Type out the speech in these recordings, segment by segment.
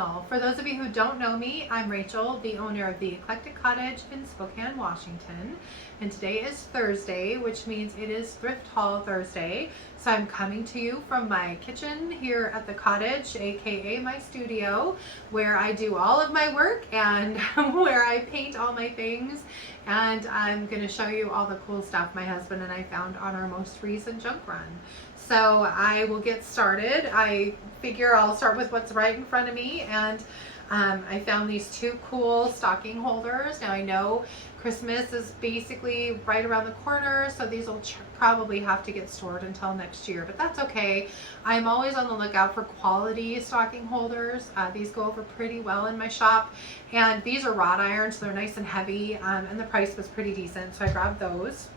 channel. For those of you who don't know me, I'm Rachel, the owner of the Eclectic Cottage in Spokane, Washington. And today is Thursday, which means it is Thrift Haul Thursday. So I'm coming to you from my kitchen here at the cottage, aka my studio, where I do all of my work and where I paint all my things. And I'm going to show you all the cool stuff my husband and I found on our most recent junk run. So I will get started. I figure I'll start with what's right in front of me, and I found these two cool stocking holders. Now I know Christmas is basically right around the corner, so these will probably have to get stored until next year, but that's okay. I'm always on the lookout for quality stocking holders. These go over pretty well in my shop, and these are wrought iron, so they're nice and heavy, and the price was pretty decent, so I grabbed those.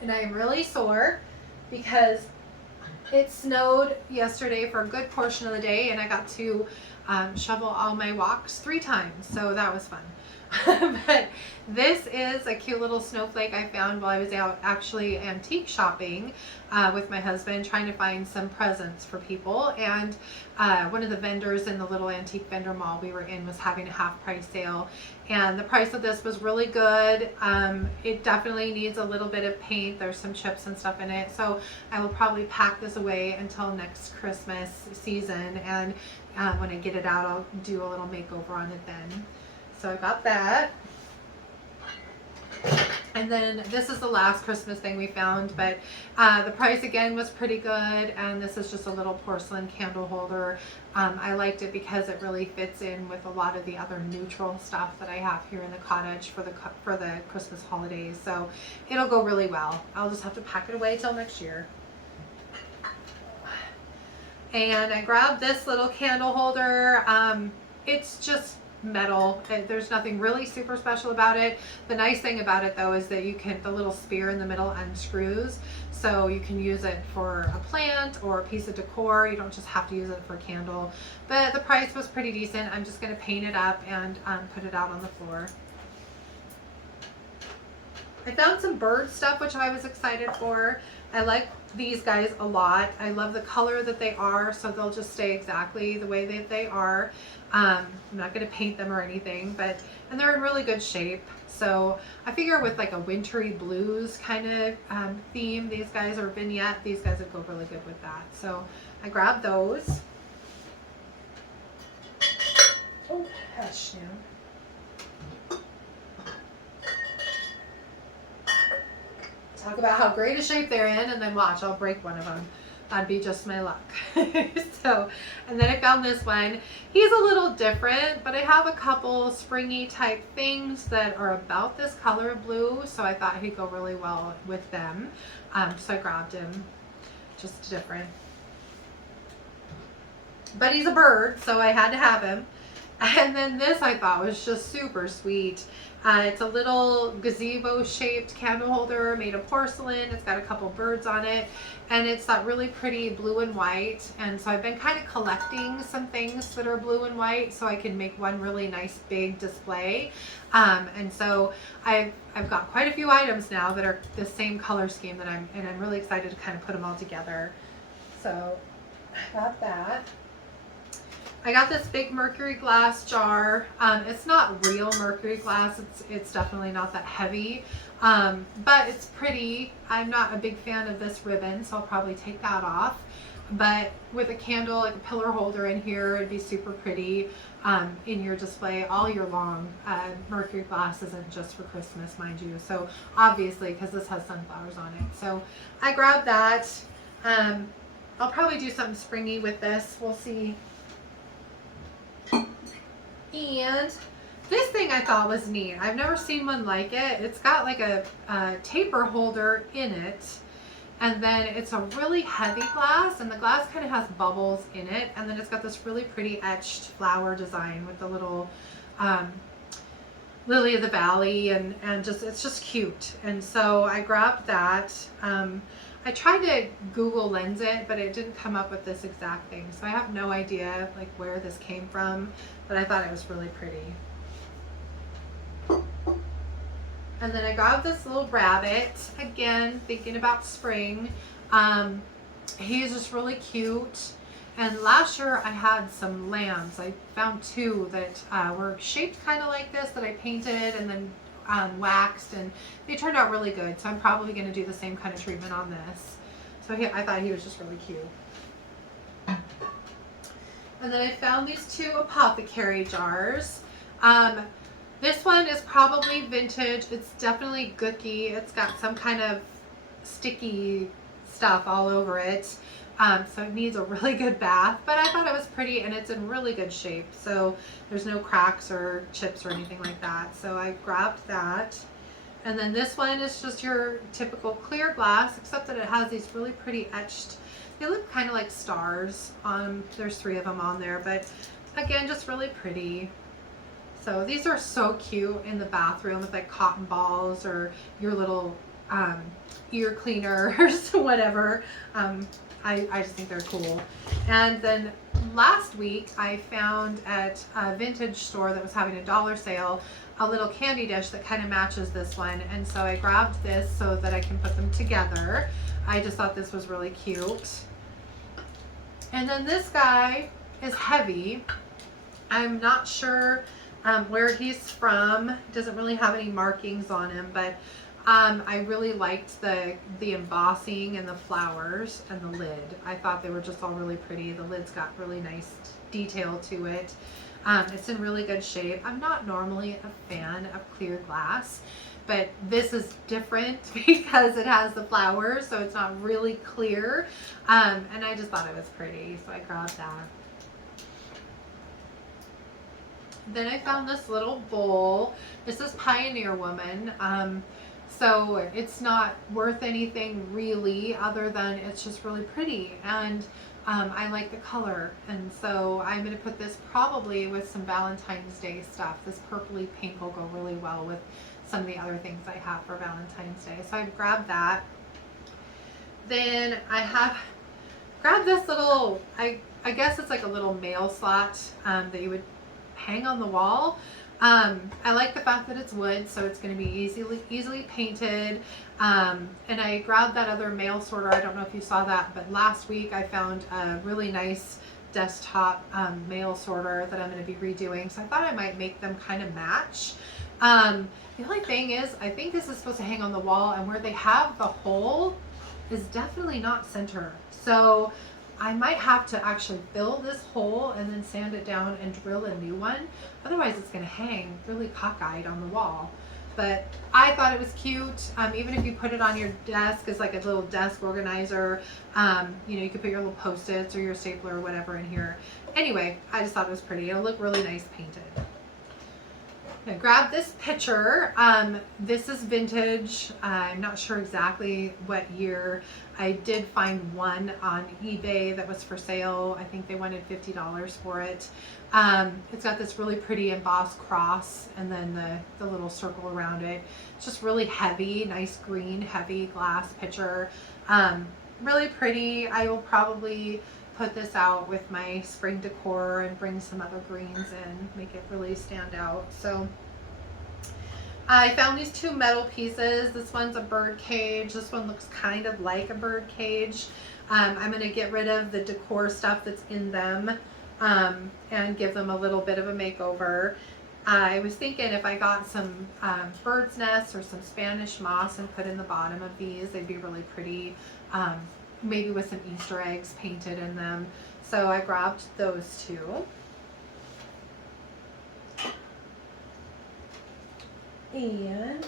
And I am really sore because it snowed yesterday for a good portion of the day, and I got to shovel all my walks 3 times, so that was fun. But this is a cute little snowflake I found while I was out actually antique shopping with my husband, trying to find some presents for people. And one of the vendors in the little antique vendor mall we were in was having a half price sale, and the price of this was really good. It definitely needs a little bit of paint. There's some chips and stuff in it, so I will probably pack this away until next Christmas season, and when I get it out, I'll do a little makeover on it then. So I got that. And then this is the last Christmas thing we found, but the price again was pretty good, and this is just a little porcelain candle holder. I liked it because it really fits in with a lot of the other neutral stuff that I have here in the cottage for the Christmas holidays, so it'll go really well. I'll just have to pack it away till next year. And I grabbed this little candle holder. It's just metal. There's nothing really super special about it. The nice thing about it though is that the little spear in the middle unscrews, so you can use it for a plant or a piece of decor. You don't just have to use it for a candle. But the price was pretty decent. I'm just going to paint it up and put it out on the floor. I found some bird stuff which I was excited for. I like these guys a lot. I love the color that they are, so they'll just stay exactly the way that they are. I'm not going to paint them or anything, and they're in really good shape. So I figure with like a wintry blues kind of theme, these guys are vignette. These guys would go really good with that. So I grabbed those. Oh, hush now. Talk about how great a shape they're in, and then watch, I'll break one of them. That'd be just my luck. So, and then I found this one. He's a little different, but I have a couple springy type things that are about this color of blue, so I thought he'd go really well with them. So I grabbed him, just different. But he's a bird, so I had to have him. And then this I thought was just super sweet. It's a little gazebo shaped candle holder made of porcelain. It's got a couple birds on it, and it's that really pretty blue and white. And so I've been kind of collecting some things that are blue and white so I can make one really nice big display. And so I've got quite a few items now that are the same color scheme and I'm really excited to kind of put them all together. So I got that. I got this big mercury glass jar. It's not real mercury glass. It's definitely not that heavy, but it's pretty. I'm not a big fan of this ribbon, so I'll probably take that off. But with a candle, like a pillar holder in here, it'd be super pretty in your display all year long. Mercury glass isn't just for Christmas, mind you. So obviously, because this has sunflowers on it. So I grabbed that. I'll probably do something springy with this. We'll see. And this thing I thought was neat. I've never seen one like it. It's got like a taper holder in it, and then it's a really heavy glass, and the glass kind of has bubbles in it, and then it's got this really pretty etched flower design with the little lily of the valley, and it's just cute. And so I grabbed that. I tried to Google lens it, but it didn't come up with this exact thing. So I have no idea like where this came from, but I thought it was really pretty. And then I grabbed this little rabbit, again, thinking about spring. He's just really cute. And last year I had some lambs. I found two that were shaped kind of like this that I painted and then waxed, and they turned out really good. So I'm probably going to do the same kind of treatment on this. So I thought he was just really cute. And then I found these two Apothecary jars. This one is probably vintage. It's definitely gooky. It's got some kind of sticky stuff all over it. So it needs a really good bath, but I thought it was pretty and it's in really good shape. So there's no cracks or chips or anything like that. So I grabbed that. And then this one is just your typical clear glass, except that it has these really pretty etched, they look kind of like stars. There's 3 of them on there, but again, just really pretty. So these are so cute in the bathroom with like cotton balls or your little ear cleaners, whatever. I just think they're cool. And then last week I found at a vintage store that was having a dollar sale a little candy dish that kind of matches this one, and so I grabbed this so that I can put them together. I just thought this was really cute. And then this guy is heavy. I'm not sure where he's from. Doesn't really have any markings on him, but I really liked the embossing and the flowers and the lid. I thought they were just all really pretty. The lid's got really nice detail to it. It's in really good shape. I'm not normally a fan of clear glass, but this is different because it has the flowers, so it's not really clear. And I just thought it was pretty, so I grabbed that. Then I found this little bowl. This is Pioneer Woman. So it's not worth anything really, other than it's just really pretty, and I like the color, and so I'm going to put this probably with some Valentine's Day stuff. This purpley pink will go really well with some of the other things I have for Valentine's Day. So I've grabbed that. Then I have grabbed this little, I guess it's like a little mail slot that you would hang on the wall. I like the fact that it's wood, so it's going to be easily painted. And I grabbed that other mail sorter. I don't know if you saw that, but last week I found a really nice desktop mail sorter that I'm going to be redoing. So I thought I might make them kind of match. The only thing is, I think this is supposed to hang on the wall, and where they have the hole is definitely not center. So I might have to actually fill this hole and then sand it down and drill a new one. Otherwise it's going to hang really cockeyed on the wall. But I thought it was cute. Even if you put it on your desk as like a little desk organizer, you know, you could put your little Post-its or your stapler or whatever in here. Anyway, I just thought it was pretty. It'll look really nice painted. I grabbed this pitcher. This is vintage. I'm not sure exactly what year. I did find one on eBay that was for sale. I think they wanted $50 for it. It's got this really pretty embossed cross and then the little circle around it. It's just really heavy, nice green, heavy glass pitcher. Really pretty. I will probably put this out with my spring decor and bring some other greens in, make it really stand out. So I found these 2 metal pieces. This one's a bird cage. This one looks kind of like a bird cage. I'm going to get rid of the decor stuff that's in them and give them a little bit of a makeover. I was thinking if I got some bird's nests or some Spanish moss and put in the bottom of these, they'd be really pretty. Maybe with some Easter eggs painted in them. So I grabbed those 2. And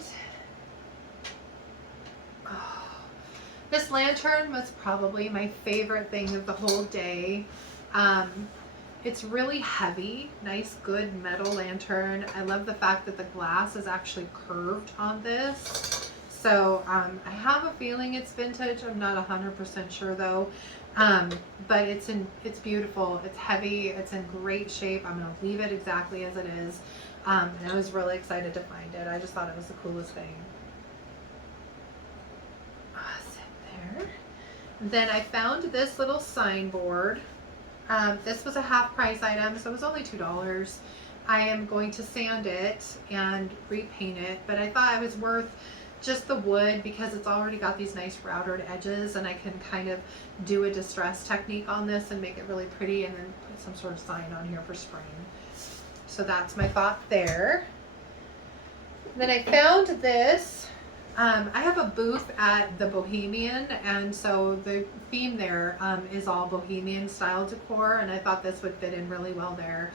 this lantern was probably my favorite thing of the whole day. It's really heavy, nice good metal lantern. I love the fact that the glass is actually curved on this. So I have a feeling it's vintage. I'm not 100% sure though. But it's beautiful. It's heavy. It's in great shape. I'm going to leave it exactly as it is. And I was really excited to find it. I just thought it was the coolest thing. Sit there. Then I found this little signboard. This was a half price item, so it was only $2. I am going to sand it and repaint it, but I thought it was worth just the wood, because it's already got these nice routed edges, and I can kind of do a distress technique on this and make it really pretty, and then put some sort of sign on here for spring. So that's my thought there. Then I found this. I have a booth at the Bohemian, and so the theme there is all Bohemian style decor, and I thought this would fit in really well there.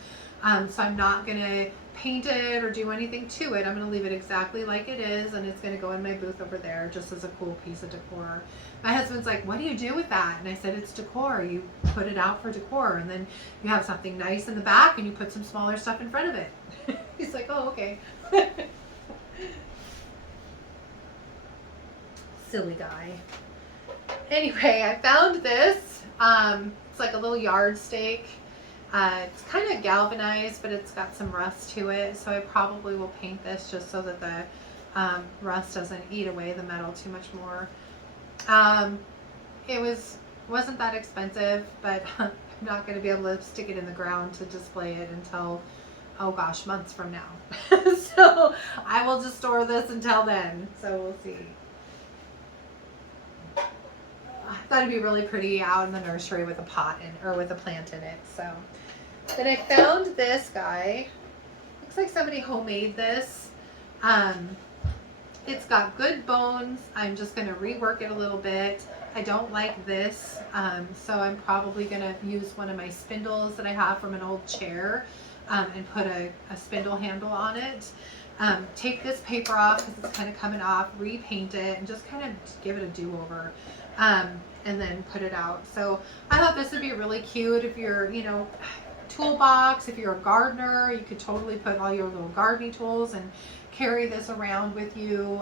So I'm not going to paint it or do anything to it. I'm going to leave it exactly like it is, and it's going to go in my booth over there just as a cool piece of decor. My husband's like, what do you do with that? And I said, it's decor. You put it out for decor, and then you have something nice in the back, and you put some smaller stuff in front of it. He's like, oh, okay. Silly guy. Anyway, I found this. It's like a little yardstick. It's kind of galvanized, but it's got some rust to it, so I probably will paint this just so that the rust doesn't eat away the metal too much more. It wasn't that expensive, but I'm not going to be able to stick it in the ground to display it until, oh gosh, months from now. So I will just store this until then, so we'll see. I thought it'd be really pretty out in the nursery with a pot or with a plant in it. So then I found this guy. Looks like somebody homemade this. It's got good bones. I'm just going to rework it a little bit. I don't like this, so I'm probably going to use one of my spindles that I have from an old chair and put a spindle handle on it. Take this paper off because it's kind of coming off, repaint it, and just kind of give it a do-over. And then put it out. So I thought this would be really cute if you're, toolbox. If you're a gardener, you could totally put all your little gardening tools and carry this around with you.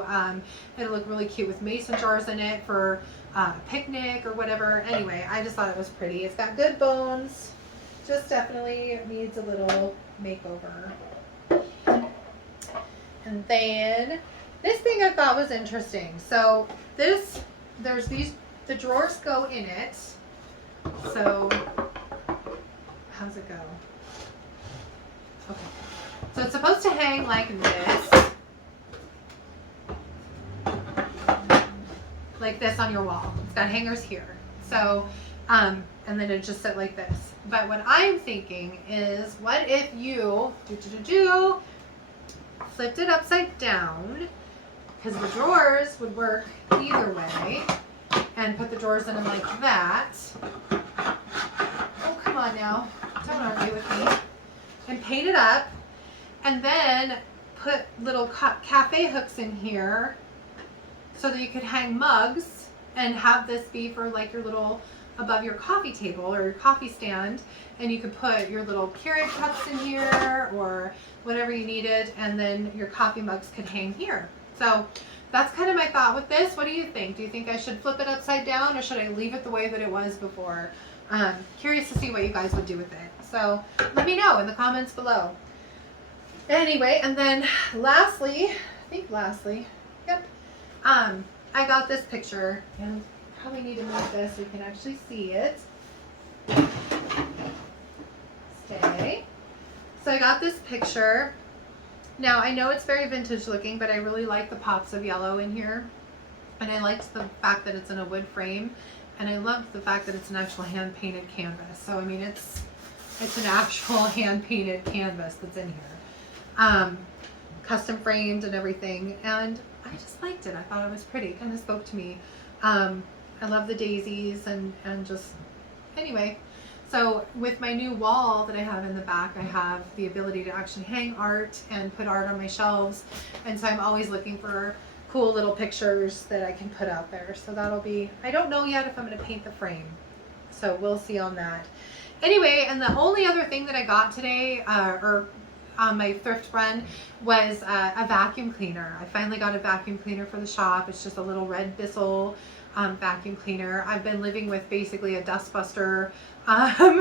It'll look really cute with mason jars in it for a picnic or whatever. Anyway, I just thought it was pretty. It's got good bones. Just definitely needs a little makeover. And then this thing I thought was interesting. So the drawers go in it. So how's it go? Okay. So it's supposed to hang like this. Like this on your wall. It's got hangers here. So, and then it just sit like this. But what I'm thinking is, what if you flipped it upside down, because the drawers would work either way, and put the drawers in them like that. Oh, come on now. Don't argue with me. And paint it up, and then put little cafe hooks in here so that you could hang mugs and have this be for like your little above your coffee table or your coffee stand, and you could put your little Keurig cups in here or whatever you needed, and then your coffee mugs could hang here. So that's kind of my thought with this. What do you think? Do you think I should flip it upside down, or should I leave it the way that it was before? Curious to see what you guys would do with it. So let me know in the comments below. Anyway, and then lastly, yep, I got this picture, and probably need to move this so you can actually see it. Stay. So I got this picture. Now I know it's very vintage looking, but I really like the pops of yellow in here, and I liked the fact that it's in a wood frame, and I loved the fact that it's an actual hand painted canvas. So I mean, it's an actual hand painted canvas that's in here, custom framed and everything, and I just liked it. I thought it was pretty. It kind of spoke to me. I love the daisies and just, anyway. So with my new wall that I have in the back, I have the ability to actually hang art and put art on my shelves. And so I'm always looking for cool little pictures that I can put out there. So that'll be, I don't know yet if I'm going to paint the frame. So we'll see on that. Anyway, and the only other thing that I got today, or on my thrift run, was a vacuum cleaner. I finally got a vacuum cleaner for the shop. It's just a little red Bissell vacuum cleaner. I've been living with basically a dustbuster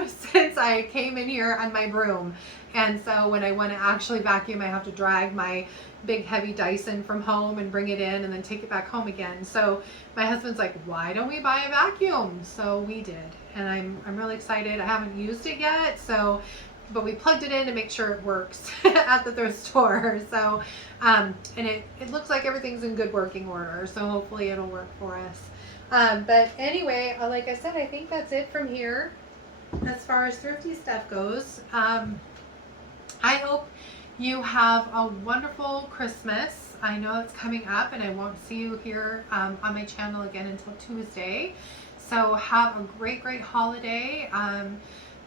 since I came in here on my broom, and so when I want to actually vacuum, I have to drag my big heavy Dyson from home and bring it in and then take it back home again. So my husband's like, why don't we buy a vacuum? So we did, and I'm really excited. I haven't used it yet, so but we plugged it in to make sure it works at the thrift store. So, and it looks like everything's in good working order. So hopefully it'll work for us. But anyway, like I said, I think that's it from here as far as thrifty stuff goes. I hope you have a wonderful Christmas. I know it's coming up and I won't see you here on my channel again until Tuesday. So have a great, great holiday.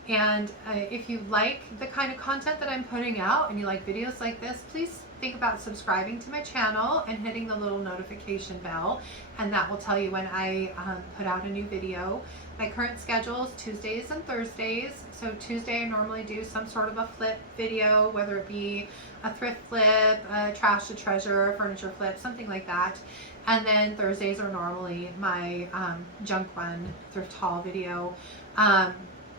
And if you like the kind of content that I'm putting out and you like videos like this, please think about subscribing to my channel and hitting the little notification bell, and that will tell you when I put out a new video. My current schedule is Tuesdays and Thursdays. So Tuesday I normally do some sort of a flip video, whether it be a thrift flip, a trash to treasure, a furniture flip, something like that. And then Thursdays are normally my junk run thrift haul video.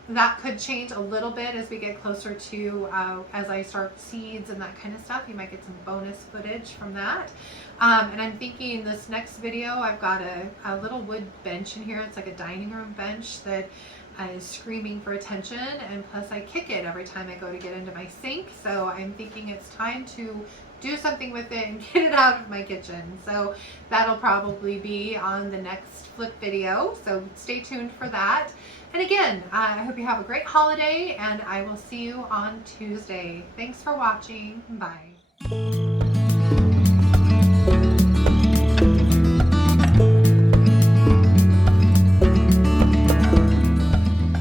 That could change a little bit as we get closer to, as I start seeds and that kind of stuff. You might get some bonus footage from that. And I'm thinking this next video, I've got a little wood bench in here. It's like a dining room bench that is screaming for attention. And plus I kick it every time I go to get into my sink. So I'm thinking it's time to do something with it and get it out of my kitchen. So that'll probably be on the next flip video. So stay tuned for that. And again, I hope you have a great holiday, and I will see you on Tuesday. Thanks for watching. Bye.